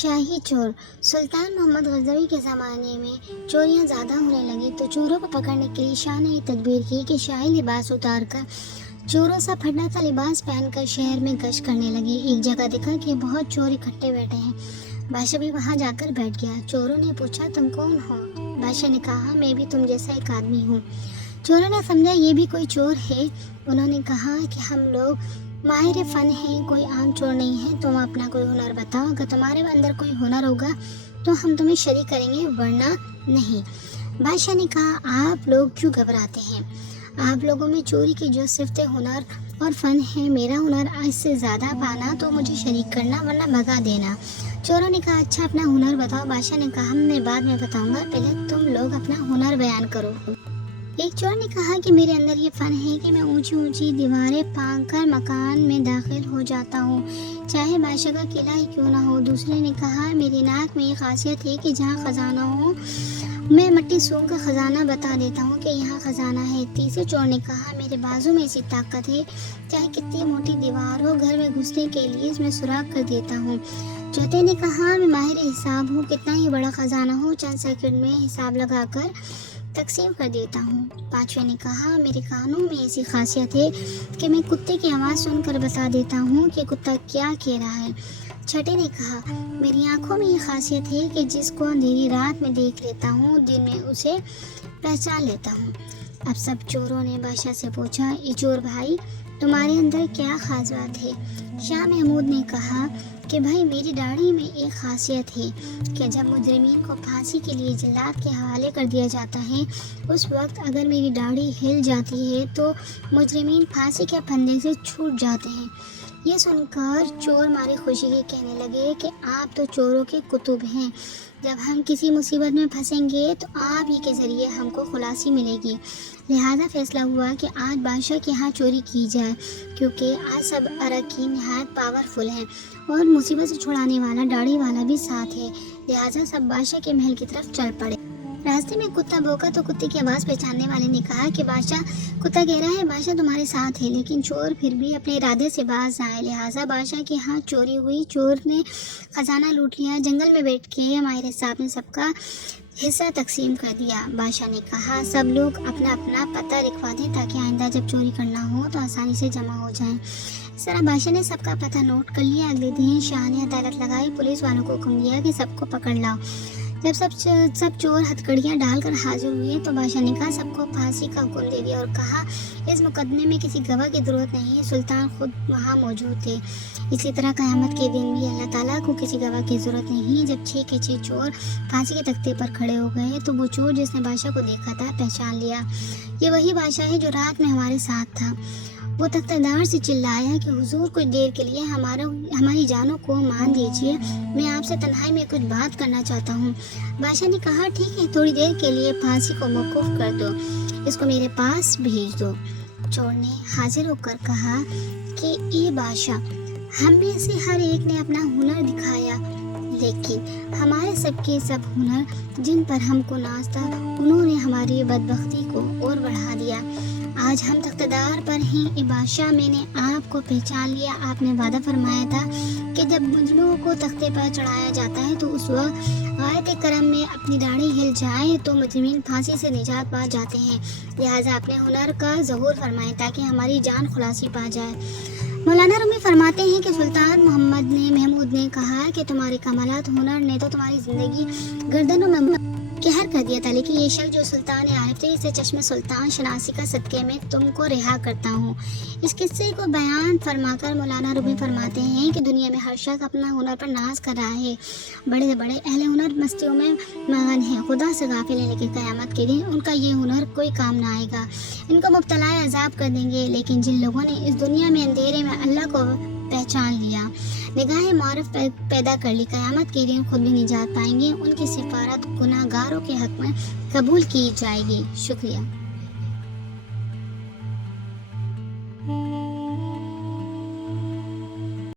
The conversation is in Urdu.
شاہی چور سلطان محمد غزنوی کے زمانے میں چوریاں زیادہ ہونے لگی تو چوروں کو پکڑنے کے لیے شاہ نے یہ تدبیر کی کہ شاہی لباس اتار کر چوروں سا پھٹا تھا لباس پہن کر شہر میں گشت کرنے لگے۔ ایک جگہ دیکھا کہ بہت چور اکٹھے بیٹھے ہیں۔ بادشاہ بھی وہاں جا کر بیٹھ گیا۔ چوروں نے پوچھا تم کون ہو؟ بادشاہ نے کہا میں بھی تم جیسا ایک آدمی ہوں۔ چوروں نے سمجھا یہ بھی کوئی چور ہے۔ انہوں نے کہا کہ ہم لوگ ماہر فن ہیں، کوئی عام چور نہیں ہے، تم اپنا کوئی ہنر بتاؤ، اگر تمہارے اندر کوئی ہنر ہوگا تو ہم تمہیں شریک کریں گے ورنہ نہیں۔ بادشاہ نے کہا آپ لوگ کیوں گھبراتے ہیں؟ آپ لوگوں میں چوری کی جو صفت ہنر اور فن ہے، میرا ہنر اس سے زیادہ پانا تو مجھے شریک کرنا ورنہ بھگا دینا۔ چوروں نے کہا اچھا اپنا ہنر بتاؤ۔ بادشاہ نے کہا میں بعد میں بتاؤں گا، پہلے تم لوگ اپنا ہنر بیان کرو۔ ایک چور نے کہا کہ میرے اندر یہ فن ہے کہ میں اونچی اونچی دیواریں پھاند کر مکان میں داخل ہو جاتا ہوں، چاہے بادشاہ کا قلعہ ہی کیوں نہ ہو۔ دوسرے نے کہا میری ناک میں یہ خاصیت ہے کہ جہاں خزانہ ہو میں مٹی سونگھ کر خزانہ بتا دیتا ہوں کہ یہاں خزانہ ہے۔ تیسرے چور نے کہا میرے بازو میں ایسی طاقت ہے چاہے کتنی موٹی دیوار ہو، گھر میں گھسنے کے لیے اس میں سوراخ کر دیتا ہوں۔ چوتھے نے کہا میں ماہر حساب ہوں، کتنا ہی بڑا خزانہ ہو چند سیکنڈ میں حساب لگا کر تقسیم کر دیتا ہوں۔ پانچویں نے کہا میرے کانوں میں ایسی خاصیت ہے کہ میں کتے کی آواز سن کر بتا دیتا ہوں کہ کتا کیا کہہ رہا ہے۔ چھٹے نے کہا میری آنکھوں میں یہ خاصیت ہے کہ جس کو اندھیری رات میں دیکھ لیتا ہوں دن میں اسے پہچان لیتا ہوں۔ اب سب چوروں نے بادشاہ سے پوچھا اے چور بھائی تمہارے اندر کیا خاص بات ہے؟ شاہ محمود نے کہا کہ بھائی میری داڑھی میں ایک خاصیت ہے کہ جب مجرمین کو پھانسی کے لیے جلاد کے حوالے کر دیا جاتا ہے اس وقت اگر میری داڑھی ہل جاتی ہے تو مجرمین پھانسی کے پھندے سے چھوٹ جاتے ہیں۔ یہ سن کر چور مارے خوشی کے کہنے لگے کہ آپ تو چوروں کے قطب ہیں، جب ہم کسی مصیبت میں پھنسیں گے تو آپ ہی کے ذریعے ہم کو خلاصی ملے گی، لہذا فیصلہ ہوا کہ آج بادشاہ کے ہاں چوری کی جائے، کیونکہ آج سب اراکین نہایت پاورفل ہیں اور مصیبت سے چھڑانے والا داڑھی والا بھی ساتھ ہے، لہذا سب بادشاہ کے محل کی طرف چل پڑے۔ راستے میں کتا بھوکا تو کتے کی آواز پہچاننے والے نے کہا کہ بادشاہ کتا کہہ رہا ہے بادشاہ تمہارے ساتھ ہے، لیکن چور پھر بھی اپنے ارادے سے باز آئے، لہٰذا بادشاہ کے ہاں چوری ہوئی، چور نے خزانہ لوٹ لیا، جنگل میں بیٹھ کے ماہر صاحب نے سب کا حصہ تقسیم کر دیا۔ بادشاہ نے کہا سب لوگ اپنا اپنا پتہ لکھوا دیں تاکہ آئندہ جب چوری کرنا ہو تو آسانی سے جمع ہو جائیں۔ اس طرح بادشاہ نے سب کا پتہ نوٹ کر لیا۔ اگلے دن شاہ نے عدالت لگائی، پولیس والوں کو حکم دیا کہ سب کو پکڑ لاؤ۔ جب سب چور ہتھکڑیاں ڈال کر حاضر ہوئے تو بادشاہ نے کہا سب کو پھانسی کا حکم دے دیا اور کہا اس مقدمے میں کسی گواہ کی ضرورت نہیں، سلطان خود وہاں موجود تھے۔ اسی طرح قیامت کے دن بھی اللہ تعالیٰ کو کسی گواہ کی ضرورت نہیں۔ جب 6 کے 6 چور پھانسی کے تختے پر کھڑے ہو گئے تو وہ چور جس نے بادشاہ کو دیکھا تھا پہچان لیا، یہ وہی بادشاہ ہے جو رات میں ہمارے ساتھ تھا۔ وہ تختہ دار سے چلایا کہ حضور کچھ دیر کے لیے ہماری جانوں کو مان دیجیے، میں آپ سے تنہائی میں کچھ بات کرنا چاہتا ہوں۔ بادشاہ نے کہا ٹھیک ہے، تھوڑی دیر کے لیے پھانسی کو موقوف کر دو، اس کو میرے پاس بھیج دو۔ چور نے حاضر ہو کر کہا کہ اے بادشاہ ہم میں سے ہر ایک نے اپنا ہنر دکھایا، لیکن ہمارے سب کے سب ہنر جن پر ہم کو ناز تھا انہوں نے ہماری بدبختی کو اور بڑھا دیا۔ آج ہم تختہ دار پر ہیں۔ اے بادشاہ میں نے آپ کو پہچان لیا، آپ نے وعدہ فرمایا تھا کہ جب مجرموں کو تختے پر چڑھایا جاتا ہے تو اس وقت آیت کرم میں اپنی داڑھی ہل جائے تو مجرمین پھانسی سے نجات پا جاتے ہیں، لہٰذا اپنے ہنر کا ظہور فرمائیں تاکہ ہماری جان خلاصی پا جائے۔ مولانا رومی فرماتے ہیں کہ سلطان محمود نے کہا کہ تمہارے کمالات ہنر نے تو تمہاری زندگی گردنوں میں قہر کر دیا تھا، لیکن یہ شخص جو سلطان عارف تھے اسے چشم سلطان شناسی کا صدقے میں تم کو رہا کرتا ہوں۔ اس قصے کو بیان فرما کر مولانا رومی فرماتے ہیں کہ دنیا میں ہر شخص اپنا ہنر پر ناز کر رہا ہے، بڑے سے بڑے اہل ہنر مستیوں میں مگن ہیں، خدا سے غافل ہیں، لیکن قیامت کے دن ان کا یہ ہنر کوئی کام نہ آئے گا، ان کو مبتلا عذاب کر دیں گے۔ لیکن جن لوگوں نے اس دنیا میں اندھیرے میں اللہ کو پہچان لیا، نگاہ معرف پیدا کر لی، قیامت کے دن خود بھی نجات پائیں گے، ان کی سفارت گناہ گاروں کے حق میں قبول کی جائے گی۔ شکریہ۔